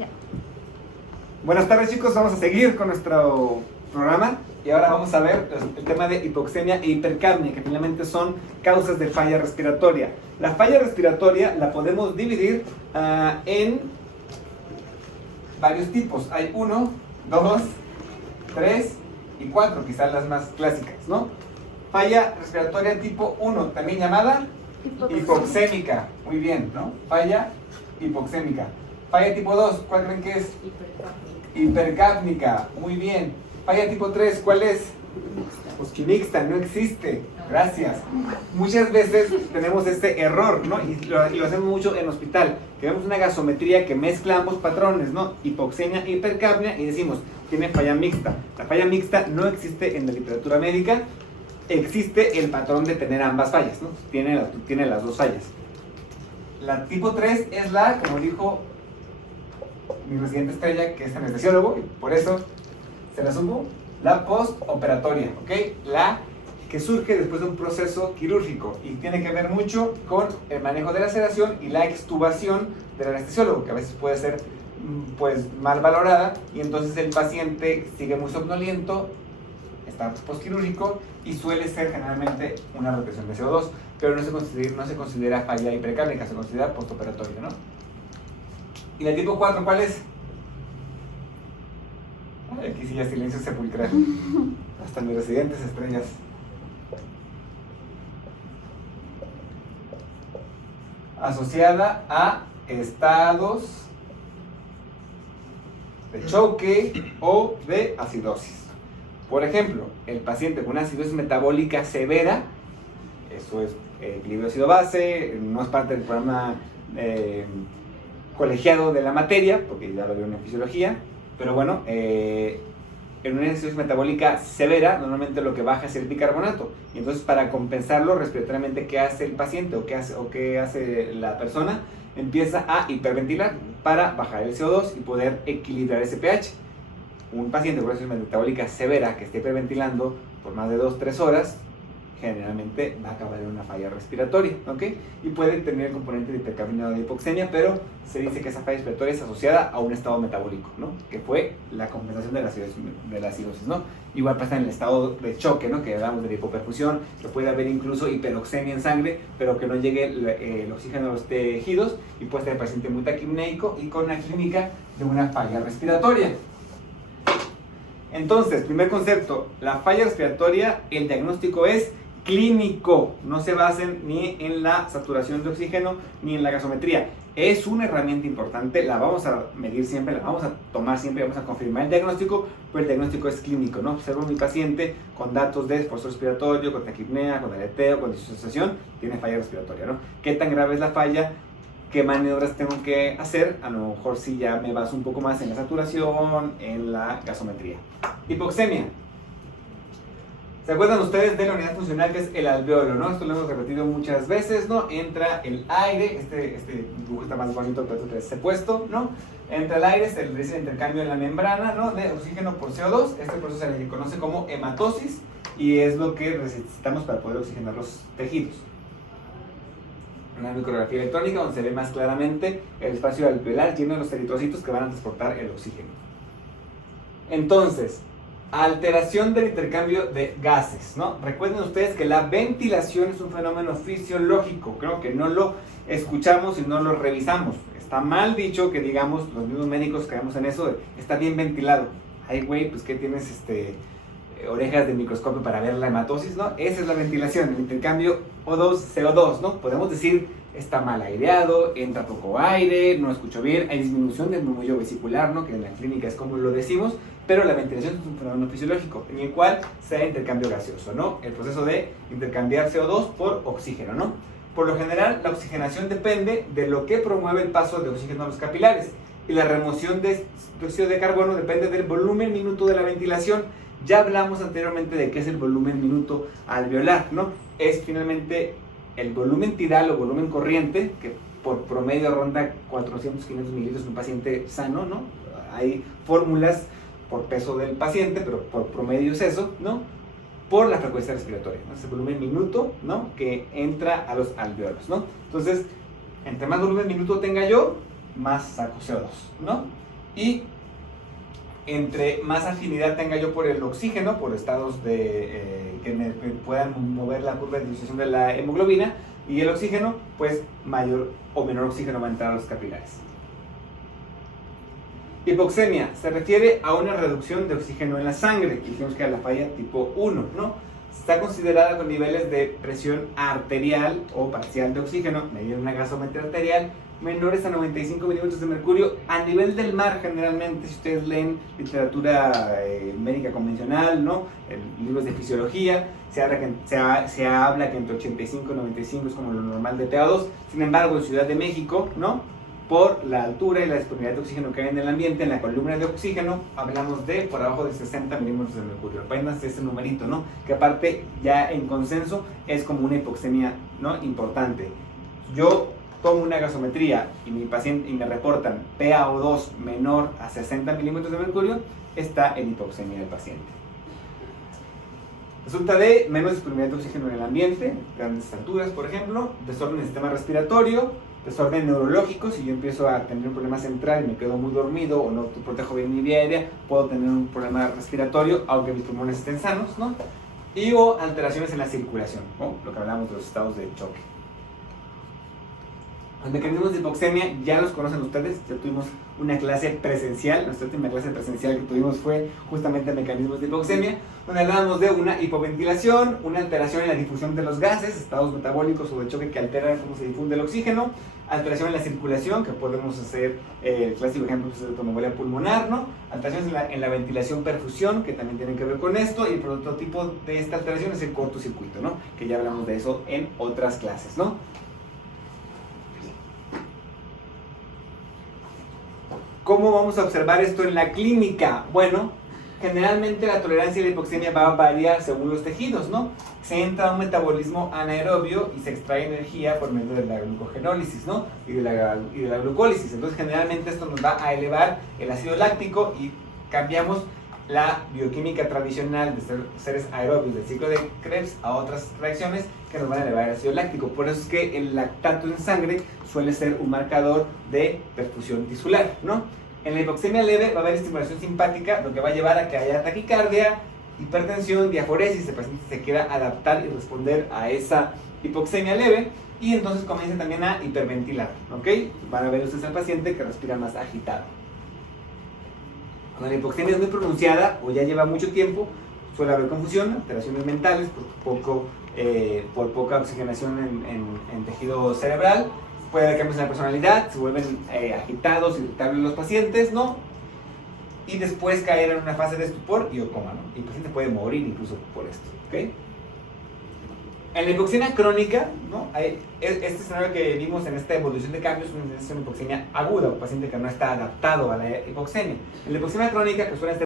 Ya. Buenas tardes, chicos, vamos a seguir con nuestro programa y ahora vamos a ver el tema de hipoxemia e hipercapnia, que finalmente son causas de falla respiratoria. La falla respiratoria la podemos dividir en varios tipos. Hay 1, 2, 3 y 4, quizás las más clásicas, ¿no? Falla respiratoria tipo 1, también llamada hipoxémica. Muy bien, ¿no? Falla hipoxémica. Falla tipo 2, ¿cuál creen que es? Hipercápnica. Muy bien. Falla tipo 3, ¿cuál es? Pues mixta, no existe. Gracias. Muchas veces tenemos este error, ¿no? Y lo hacemos mucho en hospital. Que vemos una gasometría que mezcla ambos patrones, ¿no? Hipoxemia e hipercapnia y decimos, tiene falla mixta. La falla mixta no existe en la literatura médica. Existe el patrón de tener ambas fallas, ¿no? Tiene las dos fallas. La tipo 3 es la, como dijo mi residente estrella, que es anestesiólogo, y por eso se la sumo, la postoperatoria, ¿ok? La que surge después de un proceso quirúrgico y tiene que ver mucho con el manejo de la sedación y la extubación del anestesiólogo, que a veces puede ser pues mal valorada y entonces el paciente sigue muy somnoliento, está posquirúrgico y suele ser generalmente una retención de CO2, pero no se considera falla hipercápnica, se considera postoperatoria, ¿no? ¿Y la tipo 4 cuál es? Ay, aquí sí ya silencio sepulcral. Hasta mis residentes estrellas. Asociada a estados de choque o de acidosis. Por ejemplo, el paciente con una acidosis metabólica severa, eso es equilibrio ácido-base, no es parte del programa colegiado de la materia, porque ya lo veo en fisiología, pero bueno, en una acidosis metabólica severa, normalmente lo que baja es el bicarbonato, y entonces para compensarlo respiratoriamente, ¿qué hace el paciente o qué hace la persona? Empieza a hiperventilar para bajar el CO2 y poder equilibrar ese pH. Un paciente con una acidosis metabólica severa que esté hiperventilando por más de 2-3 horas, generalmente va a acabar en una falla respiratoria, ¿ok? Y puede tener el componente de hipercapnia o de hipoxemia, pero se dice que esa falla respiratoria es asociada a un estado metabólico, ¿no? Que fue la compensación de la acidosis, ¿no? Igual pasa en el estado de choque, ¿no? Que hablamos de la hipoperfusión, que puede haber incluso hiperoxemia en sangre, pero que no llegue el oxígeno a los tejidos y puede ser el paciente muy taquipneico y con una clínica de una falla respiratoria. Entonces, primer concepto, la falla respiratoria, el diagnóstico es clínico, no se basen ni en la saturación de oxígeno ni en la gasometría. Es una herramienta importante, la vamos a medir siempre, la vamos a tomar siempre, vamos a confirmar el diagnóstico, pero el diagnóstico es clínico, ¿no? Observo a mi paciente con datos de esfuerzo respiratorio, con taquipnea, con aleteo, con disociación, tiene falla respiratoria, ¿no? ¿Qué tan grave es la falla? ¿Qué maniobras tengo que hacer? A lo mejor sí ya me baso un poco más en la saturación, en la gasometría. Hipoxemia. ¿Se acuerdan ustedes de la unidad funcional que es el alveolo, ¿no? Esto lo hemos repetido muchas veces, ¿no? Entra el aire, este dibujo está más bonito que otro que se puesto, ¿no? Entra el aire, se realiza el intercambio en la membrana, ¿no? De oxígeno por CO2. Este proceso se le conoce como hematosis y es lo que necesitamos para poder oxigenar los tejidos. Una micrografía electrónica donde se ve más claramente el espacio alveolar lleno de los eritrocitos que van a transportar el oxígeno. Entonces, alteración del intercambio de gases, ¿no? Recuerden ustedes que la ventilación es un fenómeno fisiológico. Creo que no lo escuchamos y no lo revisamos. Está mal dicho que digamos, los mismos médicos caemos en eso de, está bien ventilado. Ay, güey, pues ¿qué tienes orejas de microscopio para ver la hematosis, ¿no? Esa es la ventilación, el intercambio O2-CO2, ¿no? Podemos decir, está mal aireado, entra poco aire, no escucho bien, hay disminución del murmullo vesicular, ¿no? Que en la clínica es como lo decimos, pero la ventilación es un fenómeno fisiológico en el cual se da intercambio gaseoso, ¿no? El proceso de intercambiar CO2 por oxígeno, ¿no? Por lo general, la oxigenación depende de lo que promueve el paso de oxígeno a los capilares y la remoción de dióxido de carbono depende del volumen minuto de la ventilación. Ya hablamos anteriormente de qué es el volumen minuto alveolar, ¿no? Es finalmente el volumen tidal o volumen corriente, que por promedio ronda 400-500 mililitros en un paciente sano, ¿no? Hay fórmulas por peso del paciente, pero por promedio es eso, ¿no? Por la frecuencia respiratoria, ¿no? Es el volumen minuto, ¿no? Que entra a los alveolos, ¿no? Entonces, entre más volumen minuto tenga yo, más saco CO2, ¿no? Y entre más afinidad tenga yo por el oxígeno, por estados que me puedan mover la curva de disociación de la hemoglobina y el oxígeno, pues mayor o menor oxígeno va a entrar a los capilares. Hipoxemia se refiere a una reducción de oxígeno en la sangre. Dijimos que era la falla tipo 1, ¿no? Está considerada con niveles de presión arterial o parcial de oxígeno, medida una gasometría arterial, menores a 95 milímetros de mercurio a nivel del mar. Generalmente, si ustedes leen literatura médica convencional, ¿no? Libros de fisiología, se habla que entre 85 y 95 es como lo normal de PA2. Sin embargo, en Ciudad de México, ¿no?, por la altura y la disponibilidad de oxígeno que hay en el ambiente, en la columna de oxígeno, hablamos de por abajo de 60 milímetros de mercurio. Apenas ese numerito, ¿no? Que aparte, ya en consenso, es como una hipoxemia, ¿no?, importante. Yo tomo una gasometría y mi paciente y me reportan PaO2 menor a 60 milímetros de mercurio, está en hipoxemia del paciente. Resulta de menos disponibilidad de oxígeno en el ambiente, grandes alturas, por ejemplo, desorden del sistema respiratorio, desorden neurológico. Si yo empiezo a tener un problema central y me quedo muy dormido o no protejo bien mi vía aérea, puedo tener un problema respiratorio, aunque mis pulmones estén sanos, ¿no? Y o alteraciones en la circulación, ¿no? Lo que hablamos de los estados de choque. Los mecanismos de hipoxemia ya los conocen ustedes, ya tuvimos una clase presencial. Nuestra última clase presencial que tuvimos fue justamente mecanismos de hipoxemia, donde hablábamos de una hipoventilación, una alteración en la difusión de los gases, estados metabólicos o de choque que alteran cómo se difunde el oxígeno, alteración en la circulación, que podemos hacer, el clásico ejemplo es la autoembolia pulmonar, ¿no? Alteraciones en la ventilación, perfusión, que también tienen que ver con esto, y el prototipo de esta alteración es el cortocircuito, ¿no? Que ya hablamos de eso en otras clases, ¿no? ¿Cómo vamos a observar esto en la clínica? Bueno, generalmente la tolerancia a la hipoxemia va a variar según los tejidos, ¿no? Se entra a un metabolismo anaerobio y se extrae energía por medio de la glucogenólisis, ¿no? Y de la glucólisis. Entonces, generalmente esto nos va a elevar el ácido láctico y cambiamos la bioquímica tradicional de seres aerobios del ciclo de Krebs a otras reacciones que nos van a elevar el ácido láctico. Por eso es que el lactato en sangre suele ser un marcador de perfusión tisular, ¿no? En la hipoxemia leve va a haber estimulación simpática, lo que va a llevar a que haya taquicardia, hipertensión, diaforesis. El paciente se quiera adaptar y responder a esa hipoxemia leve y entonces comienza también a hiperventilar, ¿ok? Van a ver ustedes al paciente que respira más agitado. Cuando la hipoxemia es muy pronunciada o ya lleva mucho tiempo, suele haber confusión, alteraciones mentales por poca oxigenación en tejido cerebral. Puede haber cambios en la personalidad, se vuelven agitados, irritables los pacientes, ¿no? Y después caer en una fase de estupor y o coma, ¿no? Y el paciente puede morir incluso por esto, ¿ok? En la hipoxemia crónica, ¿no? Este escenario que vimos en esta evolución de cambios es una hipoxemia aguda, un paciente que no está adaptado a la hipoxemia. En la hipoxemia crónica, que suele ser